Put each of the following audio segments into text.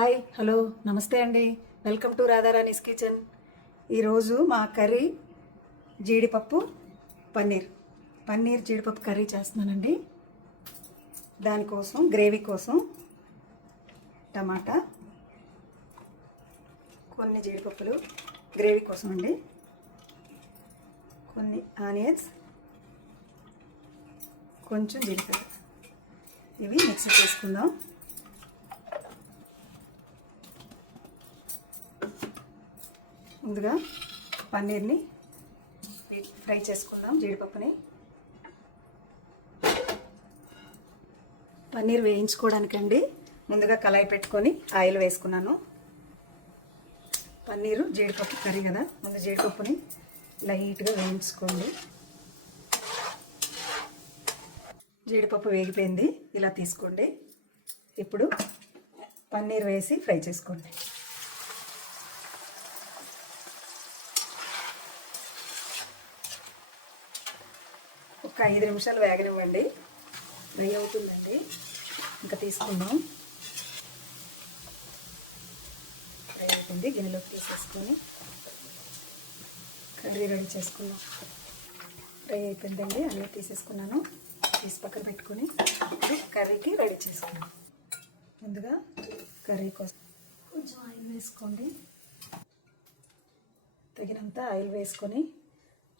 Hi hello నమస్తే అండి. Welcome to Radharani's kitchen. ఈరోజు మా కర్రీ జీడిపప్పు పన్నీర్ జీడిపప్పు కర్రీ చేస్తున్నానండి. దానికోసం గ్రేవీ కోసం టమాటా, కొన్ని జీడిపప్పులు గ్రేవీ కోసం అండి, కొన్ని ఆనియన్స్, కొంచెం జీలకర్ర, ఇవి మిక్సీ చేసుకుందాం. ముందుగా పన్నీర్ని ఫ్రై చేసుకుందాం. జీడిపప్పుని పన్నీర్ వేయించుకోవడానికండి ముందుగా కళాయి పెట్టుకొని ఆయిల్ వేసుకున్నాను. పన్నీరు జీడిపప్పు కర్రీ కదా, ముందు జీడిపప్పుని లైట్గా వేయించుకోండి. జీడిపప్పు వేగిపోయింది, ఇలా తీసుకోండి. ఇప్పుడు పన్నీర్ వేసి ఫ్రై చేసుకోండి. ఒక 5 నిమిషాలు వేగనివ్వండి, ఫ్రై అవుతుందండి. ఇంకా తీసుకుందాం. ఫ్రై అవుతుంది, గిన్నెలోకి తీసేసుకొని కర్రీ రెడీ చేసుకుందాం. ఫ్రై అయిపోయిందండి, అన్నీ తీసేసుకున్నాను. తీసి పక్కన పెట్టుకొని ఇప్పుడు కర్రీకి రెడీ చేసుకున్నాం. ముందుగా కర్రీ కోసం కొంచెం ఆయిల్ వేసుకోండి. తగినంత ఆయిల్ వేసుకొని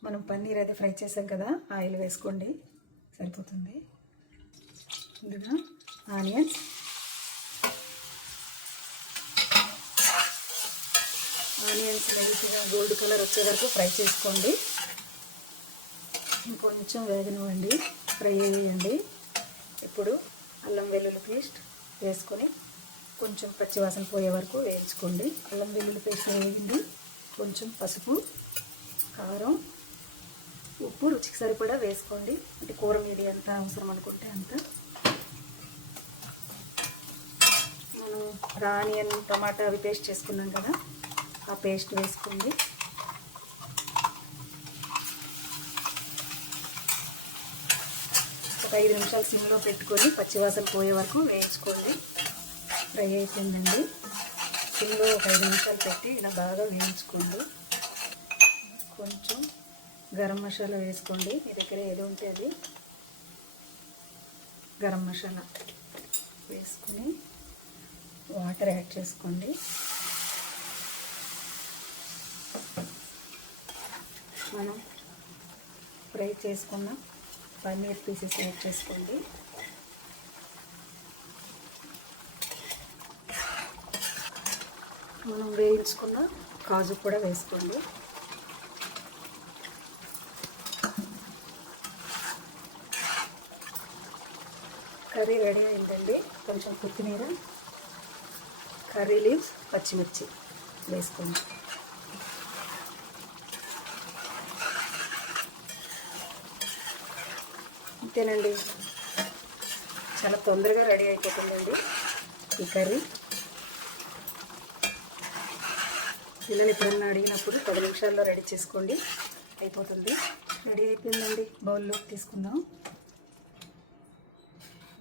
మనం పన్నీర్ అయితే ఫ్రై చేసాం కదా, ఆయిల్ వేసుకోండి, సరిపోతుంది. ముందుగా ఆనియన్స్, లైట్గా గోల్డ్ కలర్ వచ్చే వరకు ఫ్రై చేసుకోండి. ఇంకొంచెం వేగనివ్వండి, ఫ్రై వేయండి. ఇప్పుడు అల్లం వెల్లుల్లి పేస్ట్ వేసుకొని కొంచెం పచ్చివాసన పోయే వరకు వేయించుకోండి. అల్లం వెల్లుల్లి పేస్ట్ వేయండి. కొంచెం పసుపు, కారం, ఉప్పు రుచికి సరిపడా వేసుకోండి. అంటే కూర మీది ఎంత అవసరం అనుకుంటే అంత. మనం ఆనియన్, టమాటా అవి పేస్ట్ చేసుకున్నాం కదా, ఆ పేస్ట్ వేసుకోండి. ఒక 5 నిమిషాలు సిమ్లో పెట్టుకొని పచ్చివాసన పోయే వరకు వేయించుకోండి. ఫ్రై అయిపోయిందండి. సిమ్లో ఒక 5 నిమిషాలు పెట్టి ఇలా బాగా వేయించుకోండి. కొంచెం గరం మసాలా వేసుకోండి, మీ దగ్గర ఏదో ఉంటే అది. గరం మసాలా వేసుకొని వాటర్ యాడ్ చేసుకోండి. మనం ఫ్రై చేసుకున్న పన్నీర్ పీసెస్ యాడ్ చేసుకోండి. మనం వేయించుకున్న కాజు కూడా వేసుకోండి. కర్రీ రెడీ అయిందండి. కొంచెం కొత్తిమీర, కర్రీ లీవ్స్, పచ్చిమిర్చి వేసుకోండి. అంతేనండి, చాలా తొందరగా రెడీ అయిపోతుందండి ఈ కర్రీ. పిల్లలు ఎప్పుడన్నా అడిగినప్పుడు 10 నిమిషాల్లో రెడీ చేసుకోండి, అయిపోతుంది. రెడీ అయిపోయిందండి, బౌల్లోకి తీసుకుందాం.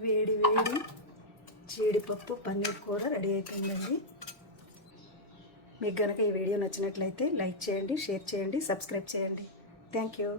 వేడి వేడి జీడిపప్పు పన్నీర్ కూర రెడీ అయిపోయిందండి. మీకు కనుక ఈ వీడియో నచ్చినట్లయితే లైక్ చేయండి, షేర్ చేయండి, సబ్స్క్రైబ్ చేయండి. Thank you.